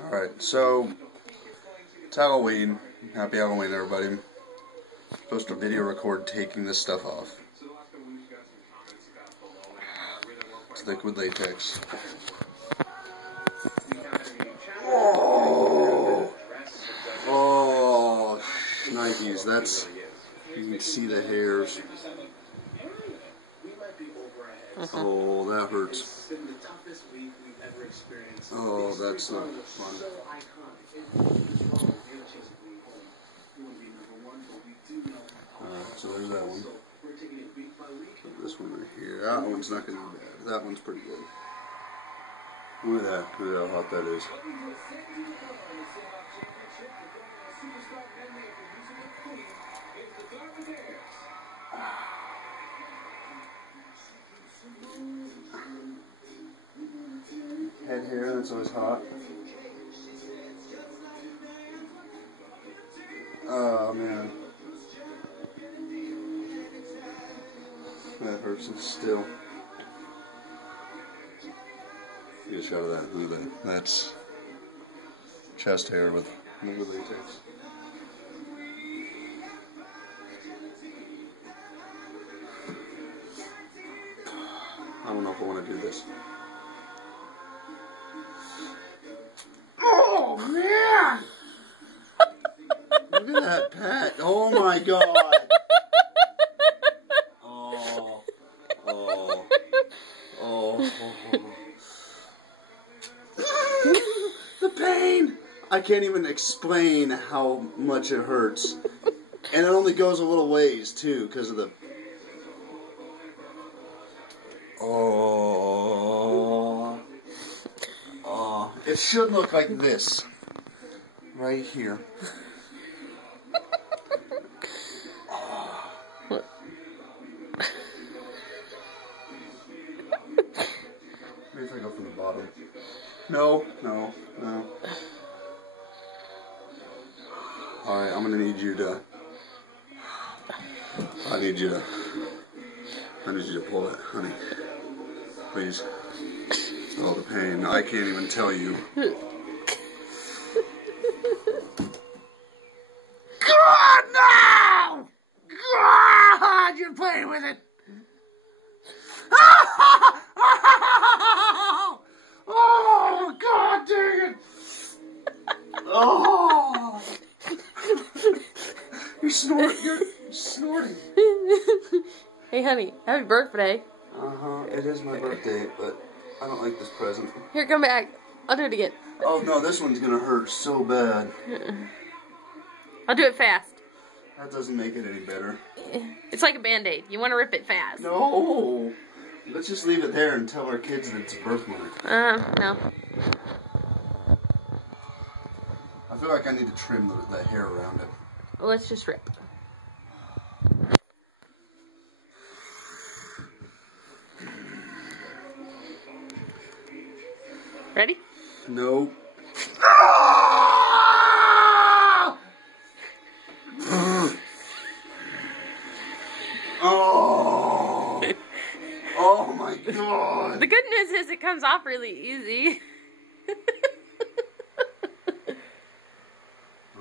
Alright, so it's Halloween. Happy Halloween, everybody. I'm supposed to video record taking this stuff off. It's liquid latex. Oh, Nikes. That's, you can see the hairs. Oh, that hurts. Oh, that's not fun. So there's that one. Put this one right here. That one's not going to be bad. That one's pretty good. Look at that. Look at how hot that is. Head hair, that's always hot. Oh man. That hurts still. Get a shot of that. Look at that. That's chest hair with liquid latex. I don't know if I want to do this. Oh man! Look at that Pat. Oh my god. The pain! I can't even explain how much it hurts. And it only goes a little ways too, because of the... Oh. Oh. It should look like this. Right here. Maybe if I go from the bottom. No, no, no. Alright, I'm gonna need you to... I need you to pull it, honey. Please. Oh, the pain. I can't even tell you. God, no! God, you're playing with it. Oh, God dang it! Oh! You're snorting. Hey, honey, happy birthday. Uh-huh, it is my birthday, but I don't like this present. Here, come back. I'll do it again. Oh, no, this one's gonna hurt so bad. I'll do it fast. That doesn't make it any better. It's like a Band-Aid. You want to rip it fast. No! Let's just leave it there and tell our kids that it's a birthmark. No. I feel like I need to trim the hair around it. Let's just rip. Ready? No. Oh! Oh my God! The good news is it comes off really easy.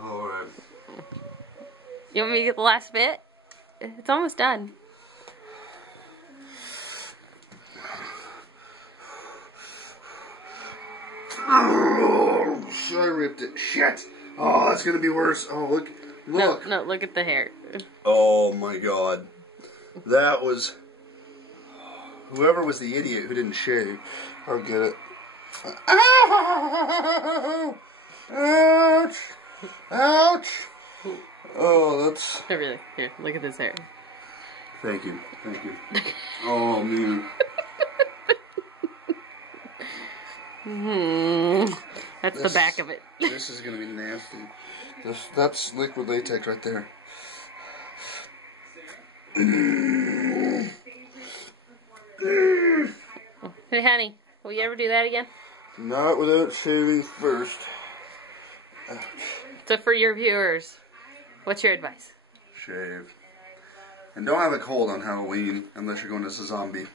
Alright. You want me to get the last bit? It's almost done. Oh, I ripped it. Shit! Oh, that's gonna be worse. Oh, look. Look. No, look at the hair. Oh my God. That was... Whoever was the idiot who didn't shave. I'll get it. Ow! Ouch! Ouch! Oh, that's... Really? Here, look at this hair. Thank you. Thank you. Oh, man. That's the back of it. This is going to be nasty. That's liquid latex right there. Hey, honey, will you ever do that again? Not without shaving first. So for your viewers, what's your advice? Shave. And don't have a cold on Halloween unless you're going as a zombie.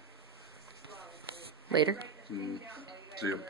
Later. See you.